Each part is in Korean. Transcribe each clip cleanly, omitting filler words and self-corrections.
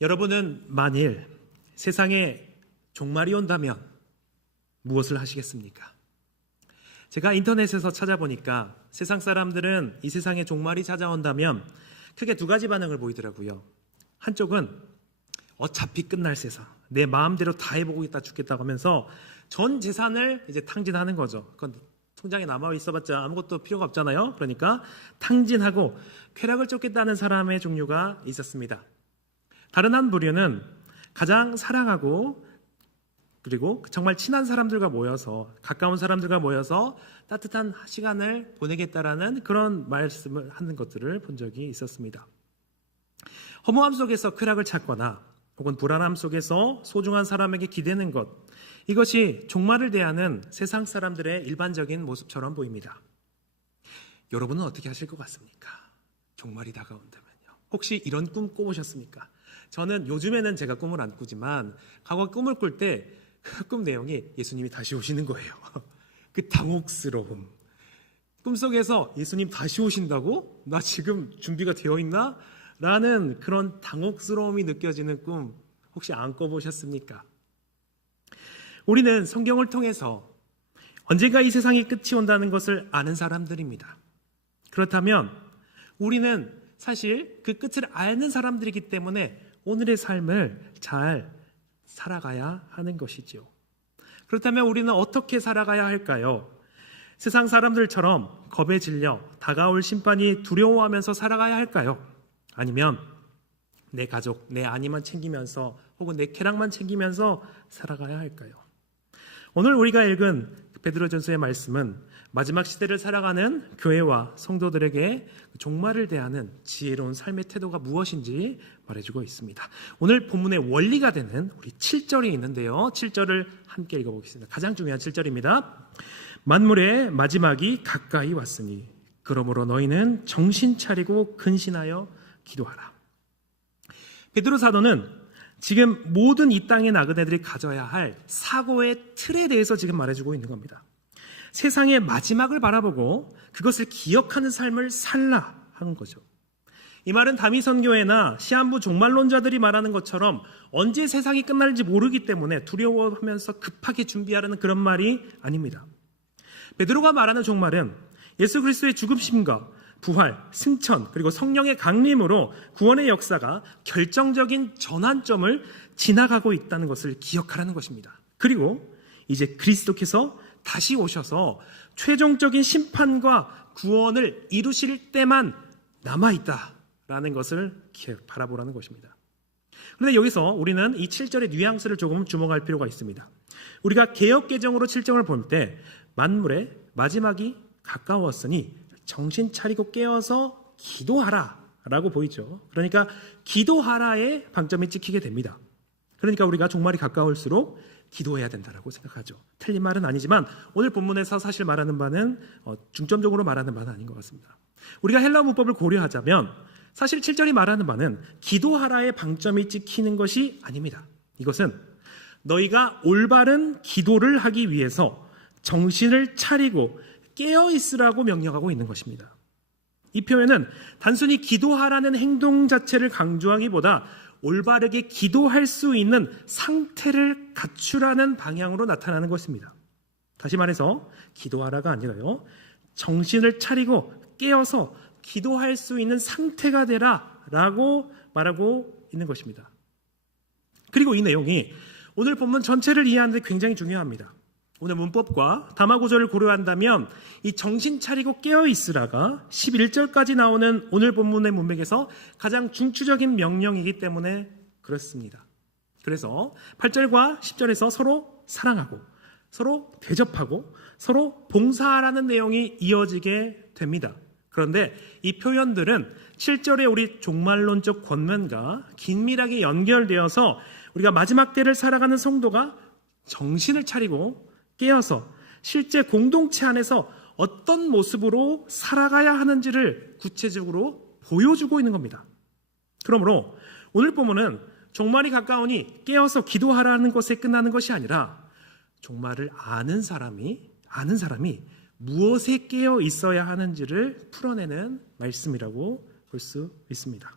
여러분은 만일 세상에 종말이 온다면 무엇을 하시겠습니까? 제가 인터넷에서 찾아보니까 세상 사람들은 이 세상에 종말이 찾아온다면 크게 두 가지 반응을 보이더라고요. 한쪽은 어차피 끝날 세상, 내 마음대로 다 해보고 있다 죽겠다고 하면서 전 재산을 이제 탕진하는 거죠. 그건 통장에 남아 있어봤자 아무것도 필요가 없잖아요. 그러니까 탕진하고 쾌락을 쫓겠다는 사람의 종류가 있었습니다. 다른 한 부류는 가장 사랑하고 그리고 정말 친한 사람들과 모여서, 가까운 사람들과 모여서 따뜻한 시간을 보내겠다라는 그런 말씀을 하는 것들을 본 적이 있었습니다. 허무함 속에서 쾌락을 찾거나 혹은 불안함 속에서 소중한 사람에게 기대는 것, 이것이 종말을 대하는 세상 사람들의 일반적인 모습처럼 보입니다. 여러분은 어떻게 하실 것 같습니까? 종말이 다가온다면요. 혹시 이런 꿈 꿔보셨습니까? 저는 요즘에는 제가 꿈을 안 꾸지만 과거 꿈을 꿀 때 그 꿈 내용이 예수님이 다시 오시는 거예요. 그 당혹스러움. 꿈속에서 예수님 다시 오신다고? 나 지금 준비가 되어 있나? 라는 그런 당혹스러움이 느껴지는 꿈 혹시 안 꿔보셨습니까? 우리는 성경을 통해서 언젠가 이 세상이 끝이 온다는 것을 아는 사람들입니다. 그렇다면 우리는 사실 그 끝을 아는 사람들이기 때문에 오늘의 삶을 잘 살아가야 하는 것이죠. 그렇다면 우리는 어떻게 살아가야 할까요? 세상 사람들처럼 겁에 질려 다가올 심판이 두려워하면서 살아가야 할까요? 아니면 내 가족, 내 아내만 챙기면서 혹은 내 쾌락만 챙기면서 살아가야 할까요? 오늘 우리가 읽은 베드로전서의 말씀은 마지막 시대를 살아가는 교회와 성도들에게 종말을 대하는 지혜로운 삶의 태도가 무엇인지 말해주고 있습니다. 오늘 본문의 원리가 되는 우리 7절이 있는데요. 7절을 함께 읽어보겠습니다. 가장 중요한 7절입니다. 만물의 마지막이 가까이 왔으니 그러므로 너희는 정신 차리고 근신하여 기도하라. 베드로 사도는 지금 모든 이 땅의 나그네들이 가져야 할 사고의 틀에 대해서 지금 말해주고 있는 겁니다. 세상의 마지막을 바라보고 그것을 기억하는 삶을 살라 하는 거죠. 이 말은 다미선교회나 시한부 종말론자들이 말하는 것처럼 언제 세상이 끝날지 모르기 때문에 두려워하면서 급하게 준비하라는 그런 말이 아닙니다. 베드로가 말하는 종말은 예수 그리스도의 죽으심과 부활, 승천, 그리고 성령의 강림으로 구원의 역사가 결정적인 전환점을 지나가고 있다는 것을 기억하라는 것입니다. 그리고 이제 그리스도께서 다시 오셔서 최종적인 심판과 구원을 이루실 때만 남아있다라는 것을 바라보라는 것입니다. 그런데 여기서 우리는 이 7절의 뉘앙스를 조금 주목할 필요가 있습니다. 우리가 개역개정으로 7절을 볼 때 만물의 마지막이 가까웠으니 정신 차리고 깨어서 기도하라 라고 보이죠. 그러니까 기도하라에 방점이 찍히게 됩니다. 그러니까 우리가 종말이 가까울수록 기도해야 된다라고 생각하죠. 틀린 말은 아니지만 오늘 본문에서 사실 말하는 바는 중점적으로 말하는 바는 아닌 것 같습니다. 우리가 헬라어 문법을 고려하자면 사실 7절이 말하는 바는 기도하라에 방점이 찍히는 것이 아닙니다. 이것은 너희가 올바른 기도를 하기 위해서 정신을 차리고 깨어 있으라고 명령하고 있는 것입니다. 이 표현은 단순히 기도하라는 행동 자체를 강조하기보다 올바르게 기도할 수 있는 상태를 갖추라는 방향으로 나타나는 것입니다. 다시 말해서 기도하라가 아니라요, 정신을 차리고 깨어서 기도할 수 있는 상태가 되라 라고 말하고 있는 것입니다. 그리고 이 내용이 오늘 본문 전체를 이해하는 데 굉장히 중요합니다. 오늘 문법과 담화 구조를 고려한다면 이 정신 차리고 깨어 있으라가 11절까지 나오는 오늘 본문의 문맥에서 가장 중추적인 명령이기 때문에 그렇습니다. 그래서 8절과 10절에서 서로 사랑하고 서로 대접하고 서로 봉사하라는 내용이 이어지게 됩니다. 그런데 이 표현들은 7절의 우리 종말론적 권면과 긴밀하게 연결되어서 우리가 마지막 때를 살아가는 성도가 정신을 차리고 깨어서 실제 공동체 안에서 어떤 모습으로 살아가야 하는지를 구체적으로 보여주고 있는 겁니다. 그러므로 오늘 본문은 종말이 가까우니 깨어서 기도하라는 것에 끝나는 것이 아니라 종말을 아는 사람이 무엇에 깨어 있어야 하는지를 풀어내는 말씀이라고 볼 수 있습니다.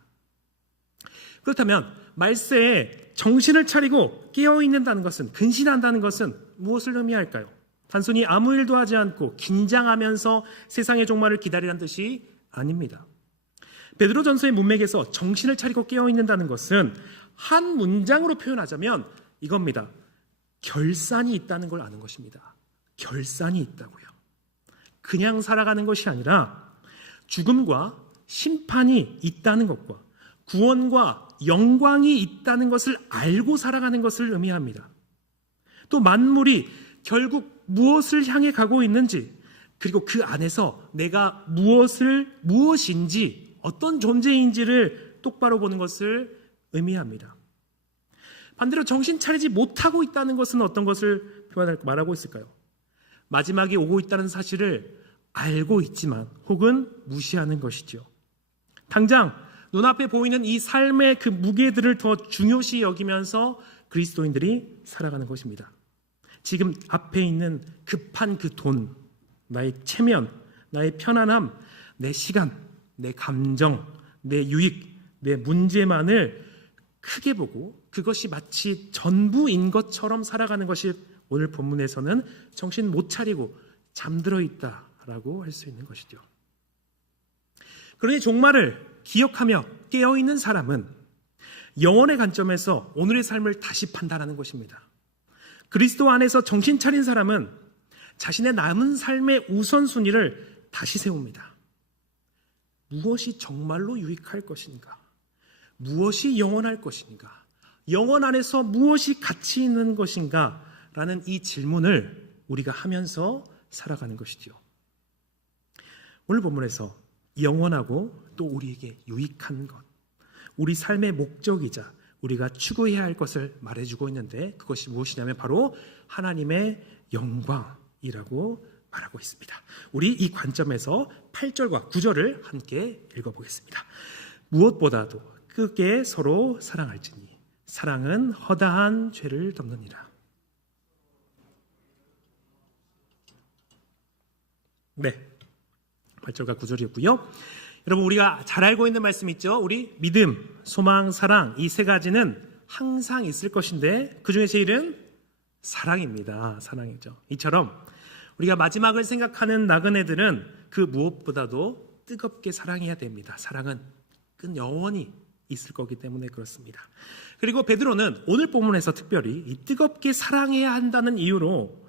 그렇다면 말세에 정신을 차리고 깨어있는다는 것은, 근신한다는 것은 무엇을 의미할까요? 단순히 아무 일도 하지 않고 긴장하면서 세상의 종말을 기다리라는 뜻이 아닙니다. 베드로전서의 문맥에서 정신을 차리고 깨어있는다는 것은 한 문장으로 표현하자면 이겁니다. 결산이 있다는 걸 아는 것입니다. 결산이 있다고요. 그냥 살아가는 것이 아니라 죽음과 심판이 있다는 것과 구원과 영광이 있다는 것을 알고 살아가는 것을 의미합니다. 또 만물이 결국 무엇을 향해 가고 있는지, 그리고 그 안에서 내가 무엇인지, 어떤 존재인지를 똑바로 보는 것을 의미합니다. 반대로 정신 차리지 못하고 있다는 것은 어떤 것을 말하고 있을까요? 마지막이 오고 있다는 사실을 알고 있지만 혹은 무시하는 것이죠. 당장 눈앞에 보이는 이 삶의 그 무게들을 더 중요시 여기면서 그리스도인들이 살아가는 것입니다. 지금 앞에 있는 급한 그 돈, 나의 체면, 나의 편안함, 내 시간, 내 감정, 내 유익, 내 문제만을 크게 보고 그것이 마치 전부인 것처럼 살아가는 것이 오늘 본문에서는 정신 못 차리고 잠들어 있다라고 할 수 있는 것이죠. 그러니 종말을 기억하며 깨어있는 사람은 영혼의 관점에서 오늘의 삶을 다시 판단하는 것입니다. 그리스도 안에서 정신 차린 사람은 자신의 남은 삶의 우선순위를 다시 세웁니다. 무엇이 정말로 유익할 것인가? 무엇이 영원할 것인가? 영원 안에서 무엇이 가치 있는 것인가? 라는 이 질문을 우리가 하면서 살아가는 것이죠. 오늘 본문에서 영원하고 또 우리에게 유익한 것, 우리 삶의 목적이자 우리가 추구해야 할 것을 말해주고 있는데 그것이 무엇이냐면 바로 하나님의 영광이라고 말하고 있습니다. 우리 이 관점에서 8절과 9절을 함께 읽어보겠습니다. 무엇보다도 크게 서로 사랑할지니 사랑은 허다한 죄를 덮느니라. 네, 8절과 9절이었고요. 여러분, 우리가 잘 알고 있는 말씀 있죠? 우리 믿음, 소망, 사랑, 이 세 가지는 항상 있을 것인데 그 중에 제일은 사랑입니다. 사랑이죠. 이처럼 우리가 마지막을 생각하는 나그네들은 그 무엇보다도 뜨겁게 사랑해야 됩니다. 사랑은 영원히 있을 거기 때문에 그렇습니다. 그리고 베드로는 오늘 본문에서 특별히 이 뜨겁게 사랑해야 한다는 이유로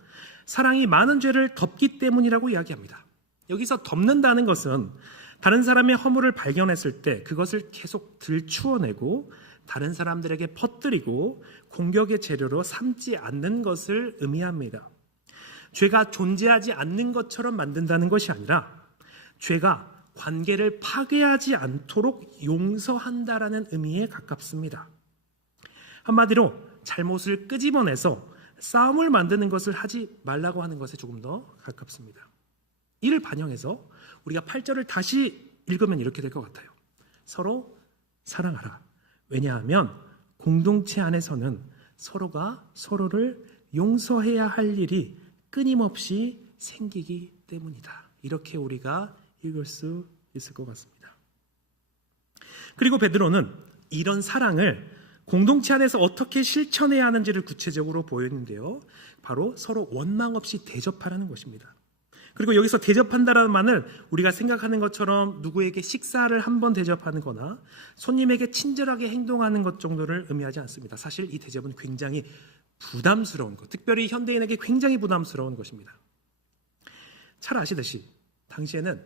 사랑이 많은 죄를 덮기 때문이라고 이야기합니다. 여기서 덮는다는 것은 다른 사람의 허물을 발견했을 때 그것을 계속 들추어내고 다른 사람들에게 퍼뜨리고 공격의 재료로 삼지 않는 것을 의미합니다. 죄가 존재하지 않는 것처럼 만든다는 것이 아니라 죄가 관계를 파괴하지 않도록 용서한다라는 의미에 가깝습니다. 한마디로 잘못을 끄집어내서 싸움을 만드는 것을 하지 말라고 하는 것에 조금 더 가깝습니다. 이를 반영해서 우리가 8절을 다시 읽으면 이렇게 될 것 같아요. 서로 사랑하라. 왜냐하면 공동체 안에서는 서로가 서로를 용서해야 할 일이 끊임없이 생기기 때문이다. 이렇게 우리가 읽을 수 있을 것 같습니다. 그리고 베드로는 이런 사랑을 공동체 안에서 어떻게 실천해야 하는지를 구체적으로 보였는데요. 바로 서로 원망 없이 대접하라는 것입니다. 그리고 여기서 대접한다라는 말은 우리가 생각하는 것처럼 누구에게 식사를 한번 대접하는 거나 손님에게 친절하게 행동하는 것 정도를 의미하지 않습니다. 사실 이 대접은 굉장히 부담스러운 것, 특별히 현대인에게 굉장히 부담스러운 것입니다. 잘 아시듯이 당시에는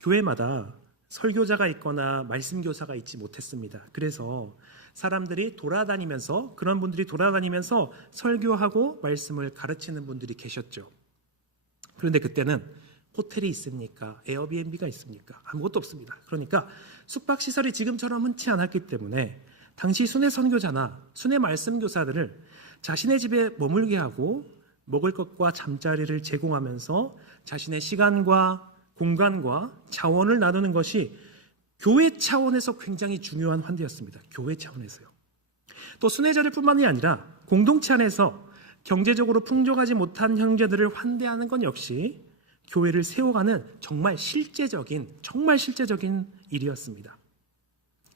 교회마다 설교자가 있거나 말씀교사가 있지 못했습니다. 그래서 사람들이 돌아다니면서, 그런 분들이 돌아다니면서 설교하고 말씀을 가르치는 분들이 계셨죠. 그런데 그때는 호텔이 있습니까? 에어비앤비가 있습니까? 아무것도 없습니다. 그러니까 숙박시설이 지금처럼 흔치 않았기 때문에 당시 순회 선교자나 순회 말씀교사들을 자신의 집에 머물게 하고 먹을 것과 잠자리를 제공하면서 자신의 시간과 공간과 자원을 나누는 것이 교회 차원에서 굉장히 중요한 환대였습니다. 교회 차원에서요. 또 순회자들 뿐만이 아니라 공동체 안에서 경제적으로 풍족하지 못한 형제들을 환대하는 건 역시 교회를 세워가는 정말 실제적인 일이었습니다.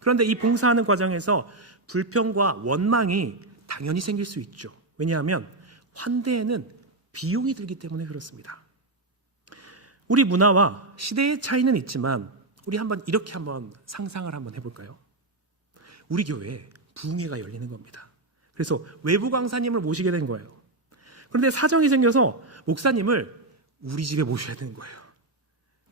그런데 이 봉사하는 과정에서 불평과 원망이 당연히 생길 수 있죠. 왜냐하면 환대에는 비용이 들기 때문에 그렇습니다. 우리 문화와 시대의 차이는 있지만 우리 이렇게 상상을 해볼까요? 우리 교회에 부흥회가 열리는 겁니다. 그래서 외부 강사님을 모시게 된 거예요. 그런데 사정이 생겨서 목사님을 우리 집에 모셔야 되는 거예요.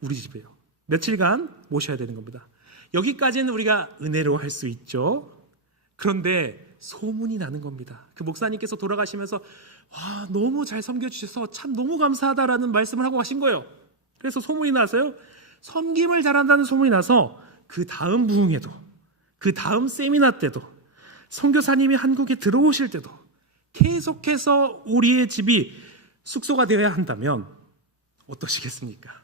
우리 집에요. 며칠간 모셔야 되는 겁니다. 여기까지는 우리가 은혜로 할 수 있죠. 그런데 소문이 나는 겁니다. 그 목사님께서 돌아가시면서 와, 너무 잘 섬겨주셔서 참 너무 감사하다라는 말씀을 하고 가신 거예요. 그래서 소문이 나서요. 섬김을 잘한다는 소문이 나서 그 다음 부흥회도, 그 다음 세미나 때도, 선교사님이 한국에 들어오실 때도 계속해서 우리의 집이 숙소가 되어야 한다면 어떠시겠습니까?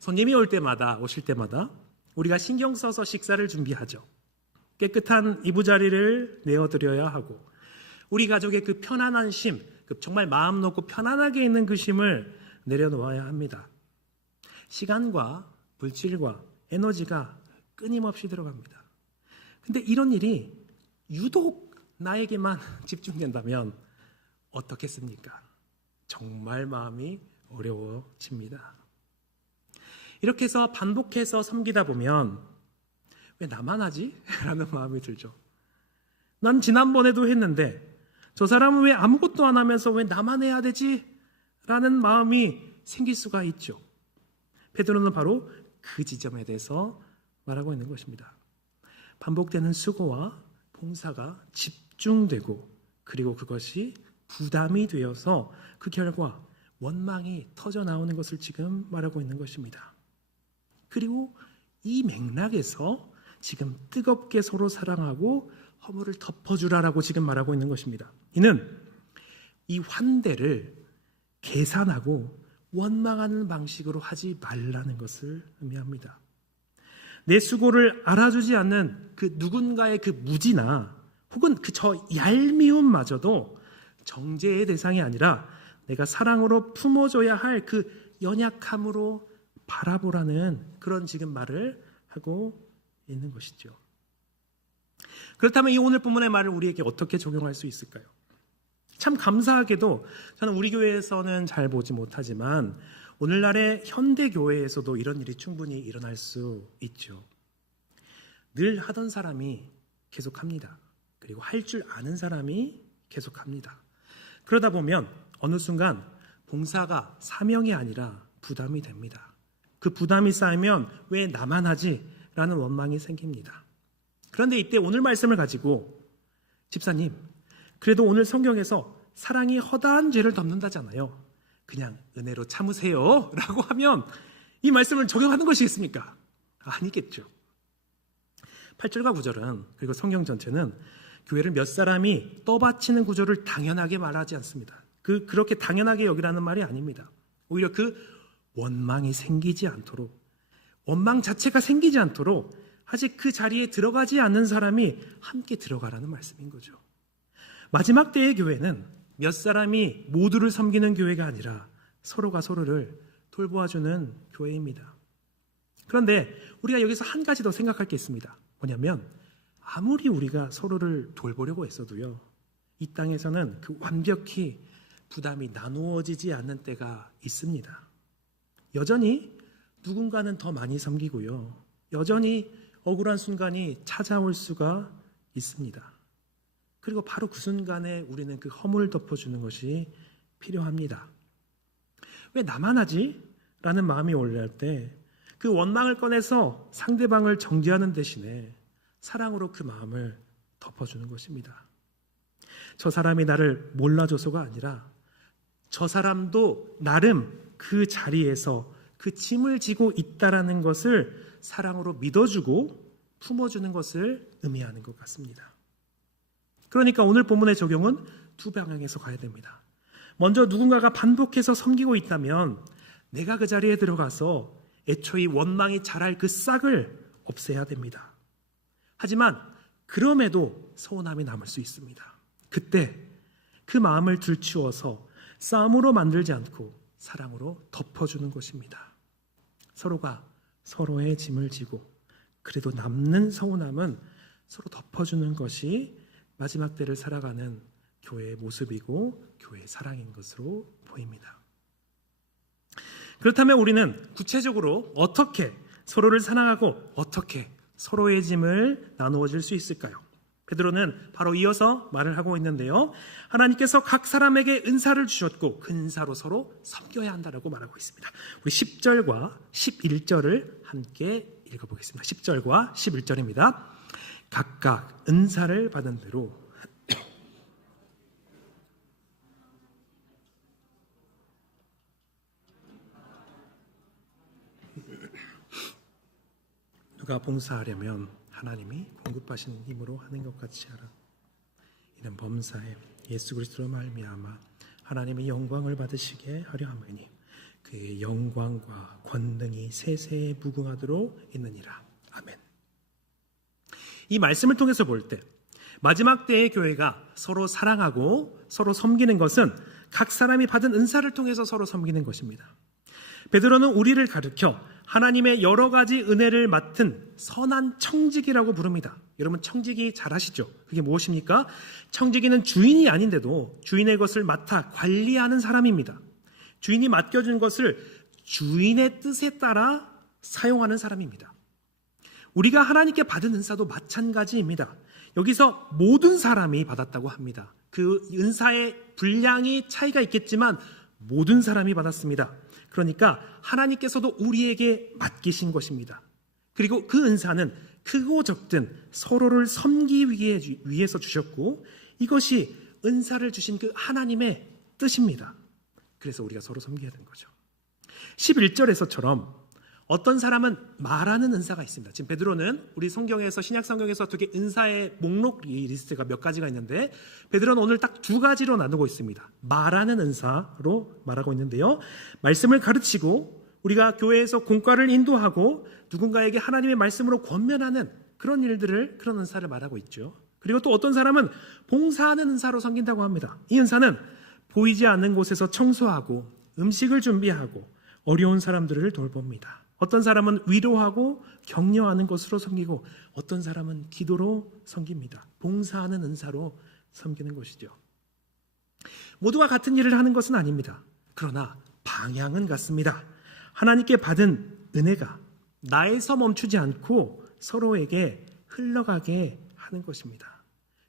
손님이 오실 때마다 우리가 신경 써서 식사를 준비하죠. 깨끗한 이부자리를 내어드려야 하고 우리 가족의 그 편안한 심, 정말 마음 놓고 편안하게 있는 그 심을 내려놓아야 합니다. 시간과 물질과 에너지가 끊임없이 들어갑니다. 근데 이런 일이 유독 나에게만 집중된다면 어떻겠습니까? 정말 마음이 어려워집니다. 이렇게 해서 반복해서 섬기다 보면 왜 나만 하지? 라는 마음이 들죠. 난 지난번에도 했는데 저 사람은 왜 아무것도 안 하면서 왜 나만 해야 되지? 라는 마음이 생길 수가 있죠. 베드로는 바로 그 지점에 대해서 말하고 있는 것입니다. 반복되는 수고와 봉사가 집중되고 그리고 그것이 부담이 되어서 그 결과 원망이 터져 나오는 것을 지금 말하고 있는 것입니다. 그리고 이 맥락에서 지금 뜨겁게 서로 사랑하고 허물을 덮어주라라고 지금 말하고 있는 것입니다. 이는 이 환대를 계산하고 원망하는 방식으로 하지 말라는 것을 의미합니다. 내 수고를 알아주지 않는 그 누군가의 그 무지나 혹은 저 얄미움마저도 정죄의 대상이 아니라 내가 사랑으로 품어줘야 할 그 연약함으로 바라보라는 그런 지금 말을 하고 있는 것이죠. 그렇다면 이 오늘 본문의 말을 우리에게 어떻게 적용할 수 있을까요? 참 감사하게도 저는 우리 교회에서는 잘 보지 못하지만 오늘날의 현대 교회에서도 이런 일이 충분히 일어날 수 있죠. 늘 하던 사람이 계속합니다. 그리고 할 줄 아는 사람이 계속합니다. 그러다 보면 어느 순간 봉사가 사명이 아니라 부담이 됩니다. 그 부담이 쌓이면 왜 나만 하지? 라는 원망이 생깁니다. 그런데 이때 오늘 말씀을 가지고 집사님, 그래도 오늘 성경에서 사랑이 허다한 죄를 덮는다잖아요. 그냥 은혜로 참으세요 라고 하면 이 말씀을 적용하는 것이겠습니까? 아니겠죠. 8절과 9절은 그리고 성경 전체는 교회를 몇 사람이 떠받치는 구조를 당연하게 말하지 않습니다. 그렇게 당연하게 여기라는 말이 아닙니다. 오히려 그 원망이 생기지 않도록, 원망 자체가 생기지 않도록 아직 그 자리에 들어가지 않는 사람이 함께 들어가라는 말씀인 거죠. 마지막 때의 교회는 몇 사람이 모두를 섬기는 교회가 아니라 서로가 서로를 돌보아주는 교회입니다. 그런데 우리가 여기서 한 가지 더 생각할 게 있습니다. 뭐냐면 아무리 우리가 서로를 돌보려고 했어도요, 이 땅에서는 그 완벽히 부담이 나누어지지 않는 때가 있습니다. 여전히 누군가는 더 많이 섬기고요, 여전히 억울한 순간이 찾아올 수가 있습니다. 그리고 바로 그 순간에 우리는 그 허물을 덮어주는 것이 필요합니다. 왜 나만 하지? 라는 마음이 올라올 때 그 원망을 꺼내서 상대방을 정죄하는 대신에 사랑으로 그 마음을 덮어주는 것입니다. 저 사람이 나를 몰라줘서가 아니라 저 사람도 나름 그 자리에서 그 짐을 지고 있다라는 것을 사랑으로 믿어주고 품어주는 것을 의미하는 것 같습니다. 그러니까 오늘 본문의 적용은 두 방향에서 가야 됩니다. 먼저 누군가가 반복해서 섬기고 있다면 내가 그 자리에 들어가서 애초에 원망이 자랄 그 싹을 없애야 됩니다. 하지만 그럼에도 서운함이 남을 수 있습니다. 그때 그 마음을 들추어서 싸움으로 만들지 않고 사랑으로 덮어주는 것입니다. 서로가 서로의 짐을 지고 그래도 남는 서운함은 서로 덮어주는 것이 마지막 때를 살아가는 교회의 모습이고 교회의 사랑인 것으로 보입니다. 그렇다면 우리는 구체적으로 어떻게 서로를 사랑하고 어떻게 서로의 짐을 나누어 줄 수 있을까요? 베드로는 바로 이어서 말을 하고 있는데요. 하나님께서 각 사람에게 은사를 주셨고 그 은사로 서로 섬겨야 한다라고 말하고 있습니다. 우리 10절과 11절을 함께 읽어보겠습니다. 10절과 11절입니다. 각각 은사를 받은 대로 누가 봉사하려면 하나님이 공급하시는 힘으로 하는 것 같이 하라. 이는 범사에 예수 그리스도로 말미암아 하나님의 영광을 받으시게 하려 함이니 그의 영광과 권능이 세세에 무궁하도록 있느니라. 아멘. 이 말씀을 통해서 볼 때 마지막 때의 교회가 서로 사랑하고 서로 섬기는 것은 각 사람이 받은 은사를 통해서 서로 섬기는 것입니다. 베드로는 우리를 가르쳐 하나님의 여러 가지 은혜를 맡은 선한 청지기라고 부릅니다. 여러분 청지기 잘 아시죠? 그게 무엇입니까? 청지기는 주인이 아닌데도 주인의 것을 맡아 관리하는 사람입니다. 주인이 맡겨준 것을 주인의 뜻에 따라 사용하는 사람입니다. 우리가 하나님께 받은 은사도 마찬가지입니다. 여기서 모든 사람이 받았다고 합니다. 그 은사의 분량이 차이가 있겠지만 모든 사람이 받았습니다. 그러니까 하나님께서도 우리에게 맡기신 것입니다. 그리고 그 은사는 크고 적든 서로를 섬기기 위해서 주셨고 이것이 은사를 주신 그 하나님의 뜻입니다. 그래서 우리가 서로 섬겨야 되는 거죠. 11절에서처럼 어떤 사람은 말하는 은사가 있습니다. 지금 베드로는 우리 성경에서 신약 성경에서 되게 은사의 목록 리스트가 몇 가지가 있는데 베드로는 오늘 딱 두 가지로 나누고 있습니다. 말하는 은사로 말하고 있는데요. 말씀을 가르치고 우리가 교회에서 공과를 인도하고 누군가에게 하나님의 말씀으로 권면하는 그런 일들을 그런 은사를 말하고 있죠. 그리고 또 어떤 사람은 봉사하는 은사로 섬긴다고 합니다. 이 은사는 보이지 않는 곳에서 청소하고 음식을 준비하고 어려운 사람들을 돌봅니다. 어떤 사람은 위로하고 격려하는 것으로 섬기고 어떤 사람은 기도로 섬깁니다. 봉사하는 은사로 섬기는 것이죠. 모두가 같은 일을 하는 것은 아닙니다. 그러나 방향은 같습니다. 하나님께 받은 은혜가 나에서 멈추지 않고 서로에게 흘러가게 하는 것입니다.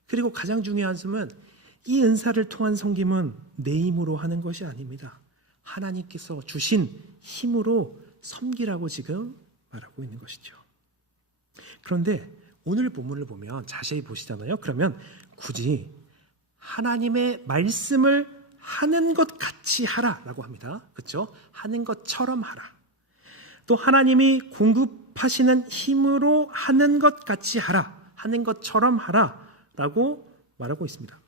그리고 가장 중요한 점은 이 은사를 통한 섬김은 내 힘으로 하는 것이 아닙니다. 하나님께서 주신 힘으로 섬기라고 지금 말하고 있는 것이죠. 그런데 오늘 본문을 보면 자세히 보시잖아요. 그러면 굳이 하나님의 말씀을 하는 것 같이 하라라고 합니다. 그렇죠? 하는 것처럼 하라. 또 하나님이 공급하시는 힘으로 하는 것 같이 하라. 하는 것처럼 하라라고 말하고 있습니다.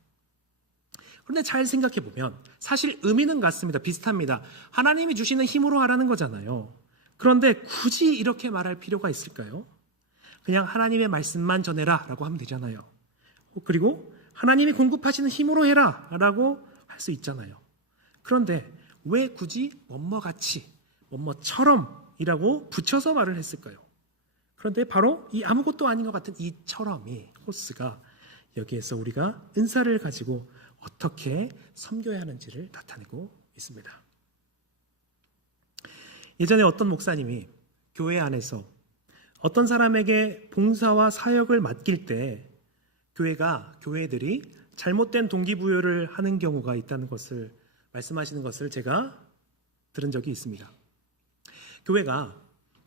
그런데 잘 생각해 보면 사실 의미는 같습니다. 비슷합니다. 하나님이 주시는 힘으로 하라는 거잖아요. 그런데 굳이 이렇게 말할 필요가 있을까요? 그냥 하나님의 말씀만 전해라 라고 하면 되잖아요. 그리고 하나님이 공급하시는 힘으로 해라 라고 할 수 있잖아요. 그런데 왜 굳이 뭐뭐같이 뭐뭐처럼 이라고 붙여서 말을 했을까요? 그런데 바로 이 아무것도 아닌 것 같은 이처럼이 호스가 여기에서 우리가 은사를 가지고 어떻게 섬겨야 하는지를 나타내고 있습니다. 예전에 어떤 목사님이 교회 안에서 어떤 사람에게 봉사와 사역을 맡길 때 교회들이 잘못된 동기부여를 하는 경우가 있다는 것을 말씀하시는 것을 제가 들은 적이 있습니다. 교회가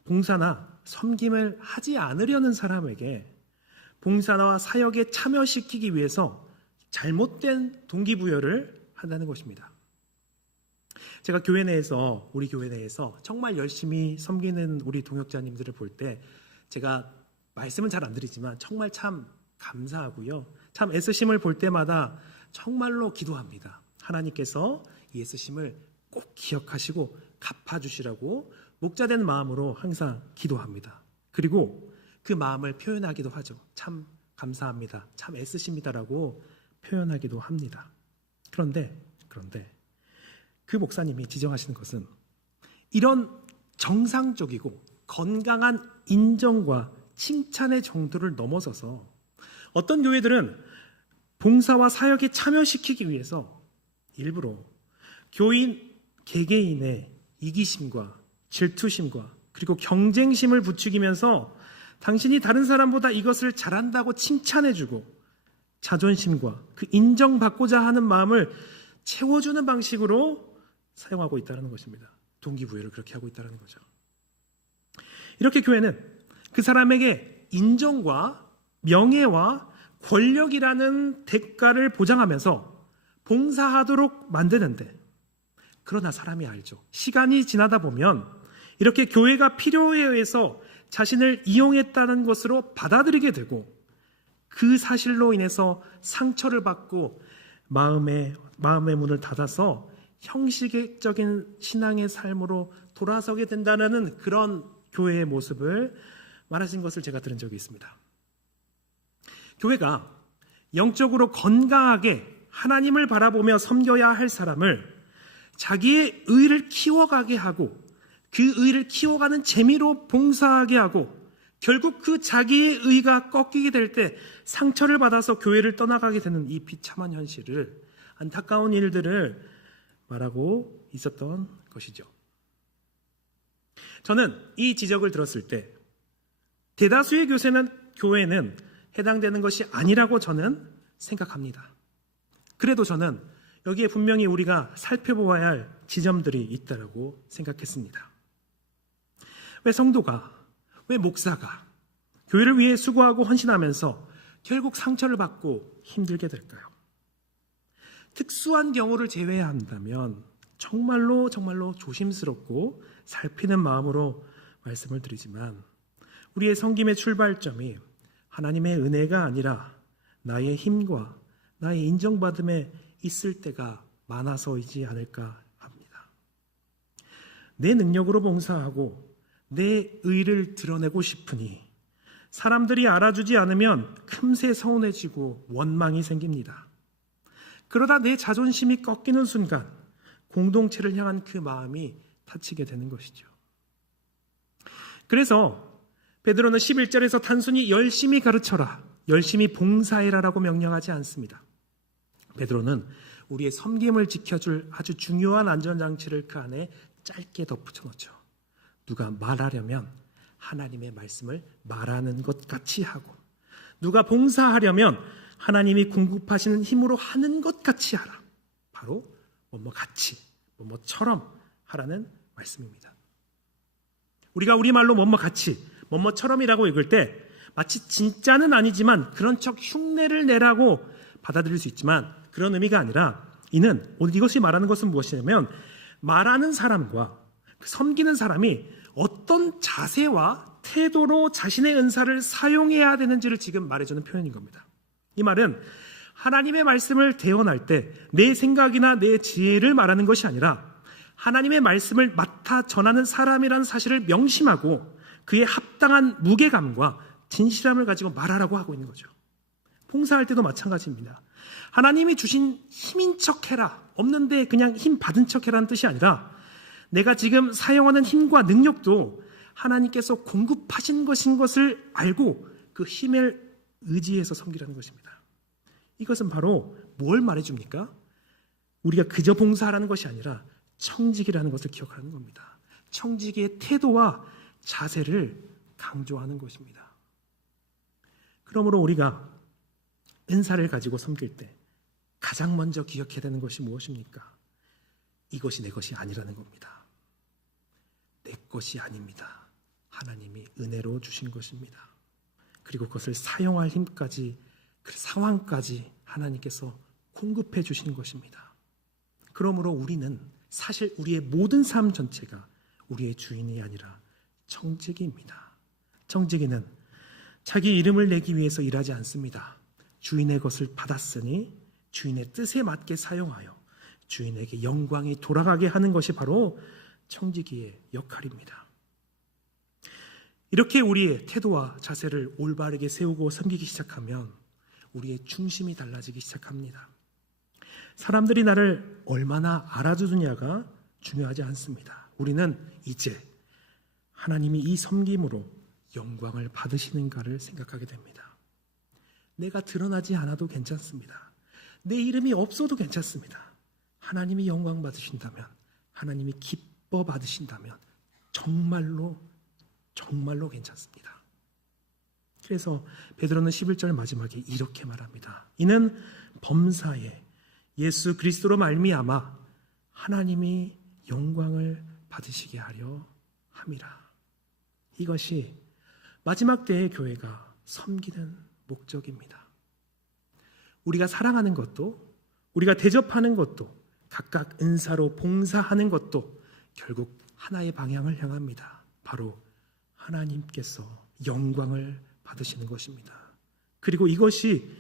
봉사나 섬김을 하지 않으려는 사람에게 봉사와 사역에 참여시키기 위해서 잘못된 동기부여를 한다는 것입니다. 제가 우리 교회 내에서 정말 열심히 섬기는 우리 동역자님들을 볼 때 제가 말씀은 잘 안 드리지만 정말 참 감사하고요. 참 애쓰심을 볼 때마다 정말로 기도합니다. 하나님께서 이 애쓰심을 꼭 기억하시고 갚아주시라고 목자된 마음으로 항상 기도합니다. 그리고 그 마음을 표현하기도 하죠. 참 감사합니다. 참 애쓰십니다라고 표현하기도 합니다. 그런데 그 목사님이 지적하시는 것은 이런 정상적이고 건강한 인정과 칭찬의 정도를 넘어서서 어떤 교회들은 봉사와 사역에 참여시키기 위해서 일부러 교인 개개인의 이기심과 질투심과 그리고 경쟁심을 부추기면서 당신이 다른 사람보다 이것을 잘한다고 칭찬해주고 자존심과 그 인정받고자 하는 마음을 채워주는 방식으로 사용하고 있다는 것입니다. 동기부여를 그렇게 하고 있다는 거죠. 이렇게 교회는 그 사람에게 인정과 명예와 권력이라는 대가를 보장하면서 봉사하도록 만드는데, 그러나 사람이 알죠. 시간이 지나다 보면 이렇게 교회가 필요에 의해서 자신을 이용했다는 것으로 받아들이게 되고 그 사실로 인해서 상처를 받고 마음의 문을 닫아서 형식적인 신앙의 삶으로 돌아서게 된다는 그런 교회의 모습을 말하신 것을 제가 들은 적이 있습니다. 교회가 영적으로 건강하게 하나님을 바라보며 섬겨야 할 사람을 자기의 의를 키워가게 하고 그 의를 키워가는 재미로 봉사하게 하고 결국 그 자기의 의가 꺾이게 될 때 상처를 받아서 교회를 떠나가게 되는 이 비참한 현실을, 안타까운 일들을 말하고 있었던 것이죠. 저는 이 지적을 들었을 때 대다수의 교회는 해당되는 것이 아니라고 저는 생각합니다. 그래도 저는 여기에 분명히 우리가 살펴보아야 할 지점들이 있다고 생각했습니다. 왜 성도가, 왜 목사가 교회를 위해 수고하고 헌신하면서 결국 상처를 받고 힘들게 될까요? 특수한 경우를 제외한다면 정말로 조심스럽고 살피는 마음으로 말씀을 드리지만, 우리의 섬김의 출발점이 하나님의 은혜가 아니라 나의 힘과 나의 인정받음에 있을 때가 많아서이지 않을까 합니다. 내 능력으로 봉사하고 내 의를 드러내고 싶으니 사람들이 알아주지 않으면 금세 서운해지고 원망이 생깁니다. 그러다 내 자존심이 꺾이는 순간 공동체를 향한 그 마음이 다치게 되는 것이죠. 그래서 베드로는 11절에서 단순히 열심히 가르쳐라, 열심히 봉사해라라고 명령하지 않습니다. 베드로는 우리의 섬김을 지켜줄 아주 중요한 안전장치를 그 안에 짧게 덧붙여 놓죠. 누가 말하려면 하나님의 말씀을 말하는 것 같이 하고, 누가 봉사하려면 하나님이 공급하시는 힘으로 하는 것 같이 하라. 바로 뭐뭐같이, 뭐뭐처럼 하라는 말씀입니다. 우리가 우리말로 뭐뭐같이, 뭐뭐처럼이라고 읽을 때 마치 진짜는 아니지만 그런 척 흉내를 내라고 받아들일 수 있지만, 그런 의미가 아니라 이는 오늘 이것이 말하는 것은 무엇이냐면, 말하는 사람과 섬기는 사람이 어떤 자세와 태도로 자신의 은사를 사용해야 되는지를 지금 말해주는 표현인 겁니다. 이 말은 하나님의 말씀을 대언할 때 내 생각이나 내 지혜를 말하는 것이 아니라 하나님의 말씀을 맡아 전하는 사람이라는 사실을 명심하고 그의 합당한 무게감과 진실함을 가지고 말하라고 하고 있는 거죠. 봉사할 때도 마찬가지입니다. 하나님이 주신 힘인 척해라, 없는데 그냥 힘 받은 척해라는 뜻이 아니라 내가 지금 사용하는 힘과 능력도 하나님께서 공급하신 것인 것을 알고 그 힘을 의지해서 섬기라는 것입니다. 이것은 바로 뭘 말해줍니까? 우리가 그저 봉사하라는 것이 아니라 청지기라는 것을 기억하는 겁니다. 청지기의 태도와 자세를 강조하는 것입니다. 그러므로 우리가 은사를 가지고 섬길 때 가장 먼저 기억해야 되는 것이 무엇입니까? 이것이 내 것이 아니라는 겁니다. 내 것이 아닙니다. 하나님이 은혜로 주신 것입니다. 그리고 그것을 사용할 힘까지, 그 상황까지 하나님께서 공급해 주신 것입니다. 그러므로 우리는 사실 우리의 모든 삶 전체가 우리의 주인이 아니라 청지기입니다. 청지기는 자기 이름을 내기 위해서 일하지 않습니다. 주인의 것을 받았으니 주인의 뜻에 맞게 사용하여 주인에게 영광이 돌아가게 하는 것이 바로 청지기의 역할입니다. 이렇게 우리의 태도와 자세를 올바르게 세우고 섬기기 시작하면 우리의 중심이 달라지기 시작합니다. 사람들이 나를 얼마나 알아주느냐가 중요하지 않습니다. 우리는 이제 하나님이 이 섬김으로 영광을 받으시는가를 생각하게 됩니다. 내가 드러나지 않아도 괜찮습니다. 내 이름이 없어도 괜찮습니다. 하나님이 영광 받으신다면, 하나님이 기뻐 받으신다면 정말로 괜찮습니다. 그래서 베드로는 11절 마지막에 이렇게 말합니다. 이는 범사에 예수 그리스도로 말미암아 하나님이 영광을 받으시게 하려 함이라. 이것이 마지막 때의 교회가 섬기는 목적입니다. 우리가 사랑하는 것도, 우리가 대접하는 것도, 각각 은사로 봉사하는 것도 결국 하나의 방향을 향합니다. 바로 하나님께서 영광을 받으시는 것입니다. 그리고 이것이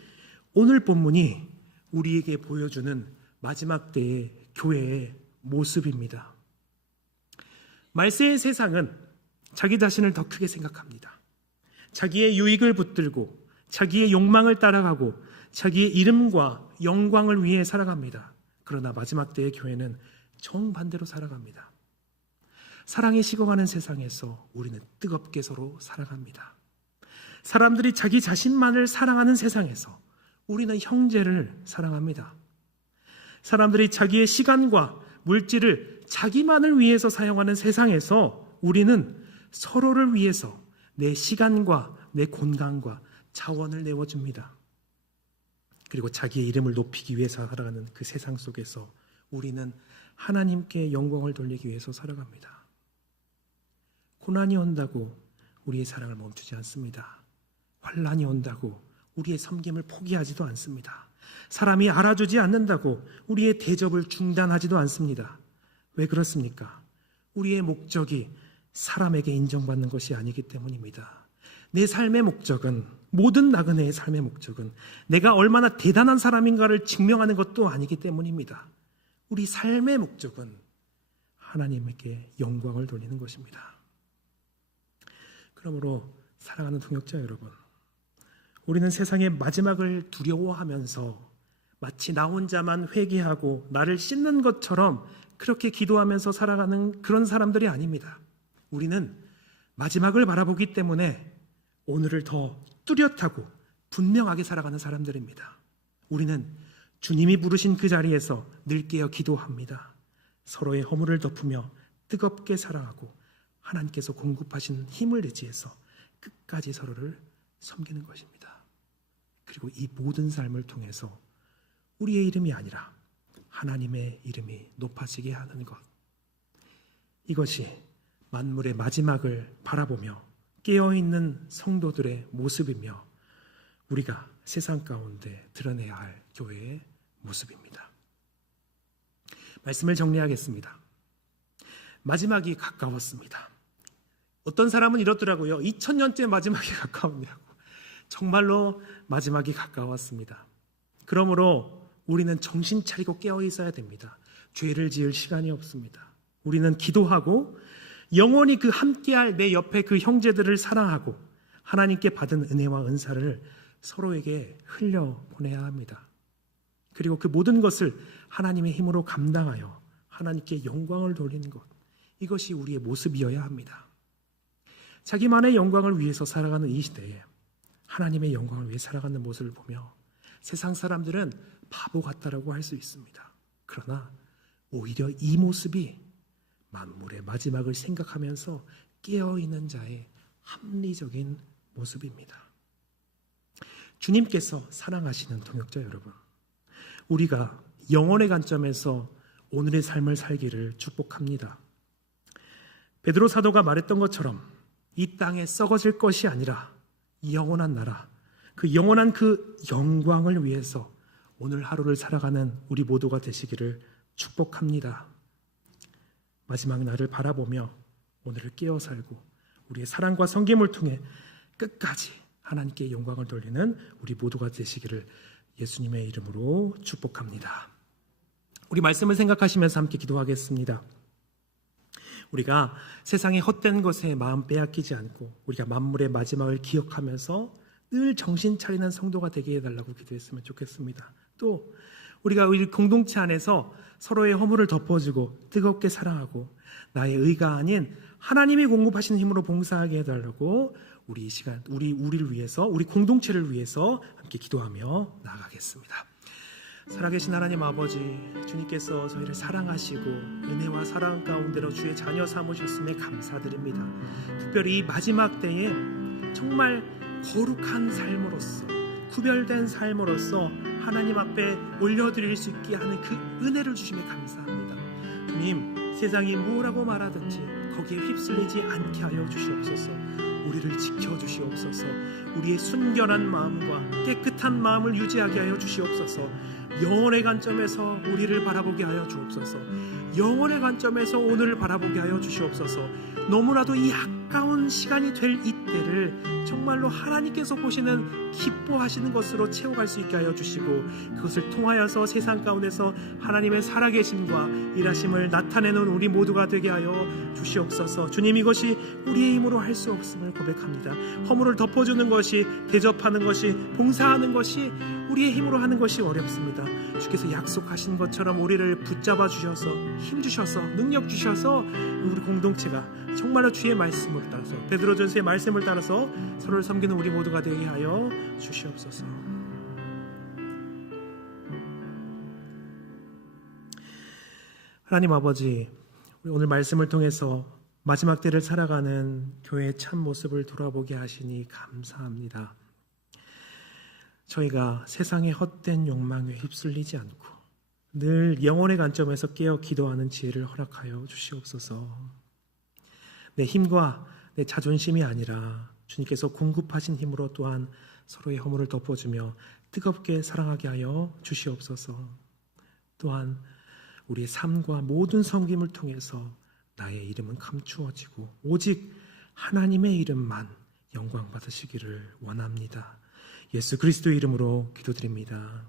오늘 본문이 우리에게 보여주는 마지막 때의 교회의 모습입니다. 말세의 세상은 자기 자신을 더 크게 생각합니다. 자기의 유익을 붙들고 자기의 욕망을 따라가고 자기의 이름과 영광을 위해 살아갑니다. 그러나 마지막 때의 교회는 정반대로 살아갑니다. 사랑이 식어가는 세상에서 우리는 뜨겁게 서로 사랑합니다. 사람들이 자기 자신만을 사랑하는 세상에서 우리는 형제를 사랑합니다. 사람들이 자기의 시간과 물질을 자기만을 위해서 사용하는 세상에서 우리는 서로를 위해서 내 시간과 내 건강과 자원을 내어줍니다. 그리고 자기의 이름을 높이기 위해서 살아가는 그 세상 속에서 우리는 하나님께 영광을 돌리기 위해서 살아갑니다. 고난이 온다고 우리의 사랑을 멈추지 않습니다. 환난이 온다고 우리의 섬김을 포기하지도 않습니다. 사람이 알아주지 않는다고 우리의 대접을 중단하지도 않습니다. 왜 그렇습니까? 우리의 목적이 사람에게 인정받는 것이 아니기 때문입니다. 내 삶의 목적은, 모든 나그네의 삶의 목적은 내가 얼마나 대단한 사람인가를 증명하는 것도 아니기 때문입니다. 우리 삶의 목적은 하나님에게 영광을 돌리는 것입니다. 그러므로 사랑하는 동역자 여러분, 우리는 세상의 마지막을 두려워하면서 마치 나 혼자만 회개하고 나를 씻는 것처럼 그렇게 기도하면서 살아가는 그런 사람들이 아닙니다. 우리는 마지막을 바라보기 때문에 오늘을 더 뚜렷하고 분명하게 살아가는 사람들입니다. 우리는 주님이 부르신 그 자리에서 늘 깨어 기도합니다. 서로의 허물을 덮으며 뜨겁게 사랑하고 하나님께서 공급하신 힘을 의지해서 끝까지 서로를 섬기는 것입니다. 그리고 이 모든 삶을 통해서 우리의 이름이 아니라 하나님의 이름이 높아지게 하는 것, 이것이 만물의 마지막을 바라보며 깨어있는 성도들의 모습이며 우리가 세상 가운데 드러내야 할 교회의 모습입니다. 말씀을 정리하겠습니다. 마지막이 가까웠습니다. 어떤 사람은 이렇더라고요. 2000년째 마지막이 가까웠냐고. 정말로 마지막이 가까웠습니다. 그러므로 우리는 정신 차리고 깨어 있어야 됩니다. 죄를 지을 시간이 없습니다. 우리는 기도하고 영원히 그 함께할 내 옆에 그 형제들을 사랑하고 하나님께 받은 은혜와 은사를 서로에게 흘려보내야 합니다. 그리고 그 모든 것을 하나님의 힘으로 감당하여 하나님께 영광을 돌리는 것, 이것이 우리의 모습이어야 합니다. 자기만의 영광을 위해서 살아가는 이 시대에 하나님의 영광을 위해 살아가는 모습을 보며 세상 사람들은 바보 같다라고 할 수 있습니다. 그러나 오히려 이 모습이 만물의 마지막을 생각하면서 깨어있는 자의 합리적인 모습입니다. 주님께서 사랑하시는 동역자 여러분, 우리가 영혼의 관점에서 오늘의 삶을 살기를 축복합니다. 베드로 사도가 말했던 것처럼 이 땅에 썩어질 것이 아니라 영원한 나라, 그 영원한 그 영광을 위해서 오늘 하루를 살아가는 우리 모두가 되시기를 축복합니다. 마지막 날을 바라보며 오늘을 깨어 살고 우리의 사랑과 섬김을 통해 끝까지 하나님께 영광을 돌리는 우리 모두가 되시기를 예수님의 이름으로 축복합니다. 우리 말씀을 생각하시면서 함께 기도하겠습니다. 우리가 세상의 헛된 것에 마음 빼앗기지 않고 우리가 만물의 마지막을 기억하면서 늘 정신 차리는 성도가 되게 해달라고 기도했으면 좋겠습니다. 또 우리가 우리 공동체 안에서 서로의 허물을 덮어주고 뜨겁게 사랑하고 나의 의가 아닌 하나님이 공급하시는 힘으로 봉사하게 해달라고 우리 이 시간 우리를 위해서, 우리 공동체를 위해서 함께 기도하며 나아가겠습니다. 살아계신 하나님 아버지, 주님께서 저희를 사랑하시고 은혜와 사랑 가운데로 주의 자녀 삼으셨음에 감사드립니다. 특별히 이 마지막 때에 정말 거룩한 삶으로서, 구별된 삶으로서 하나님 앞에 올려드릴 수 있게 하는 그 은혜를 주심에 감사합니다. 주님, 세상이 뭐라고 말하든지 거기에 휩쓸리지 않게 하여 주시옵소서. 우리를 지켜주시옵소서. 우리의 순결한 마음과 깨끗한 마음을 유지하게 하여 주시옵소서. 영혼의 관점에서 우리를 바라보게 하여 주옵소서. 영혼의 관점에서 오늘을 바라보게 하여 주시옵소서. 너무나도 이 아까운 시간이 될 이때를 정말로 하나님께서 보시는 기뻐하시는 것으로 채워갈 수 있게 하여 주시고, 그것을 통하여서 세상 가운데서 하나님의 살아계심과 일하심을 나타내는 우리 모두가 되게 하여 주시옵소서. 주님, 이것이 우리의 힘으로 할 수 없음을 고백합니다. 허물을 덮어주는 것이, 대접하는 것이, 봉사하는 것이 우리의 힘으로 하는 것이 어렵습니다. 주께서 약속하신 것처럼 우리를 붙잡아 주셔서, 힘 주셔서, 능력 주셔서 우리 공동체가 정말로 주의 말씀을 따라서, 베드로전서의 말씀을 따라서 서로를 섬기는 우리 모두가 되게 하여 주시옵소서. 하나님 아버지, 오늘 말씀을 통해서 마지막 때를 살아가는 교회의 참 모습을 돌아보게 하시니 감사합니다. 저희가 세상의 헛된 욕망에 휩쓸리지 않고 늘 영혼의 관점에서 깨어 기도하는 지혜를 허락하여 주시옵소서. 내 힘과 내 자존심이 아니라 주님께서 공급하신 힘으로 또한 서로의 허물을 덮어주며 뜨겁게 사랑하게 하여 주시옵소서. 또한 우리의 삶과 모든 섬김을 통해서 나의 이름은 감추어지고 오직 하나님의 이름만 영광 받으시기를 원합니다. 예수 그리스도의 이름으로 기도드립니다.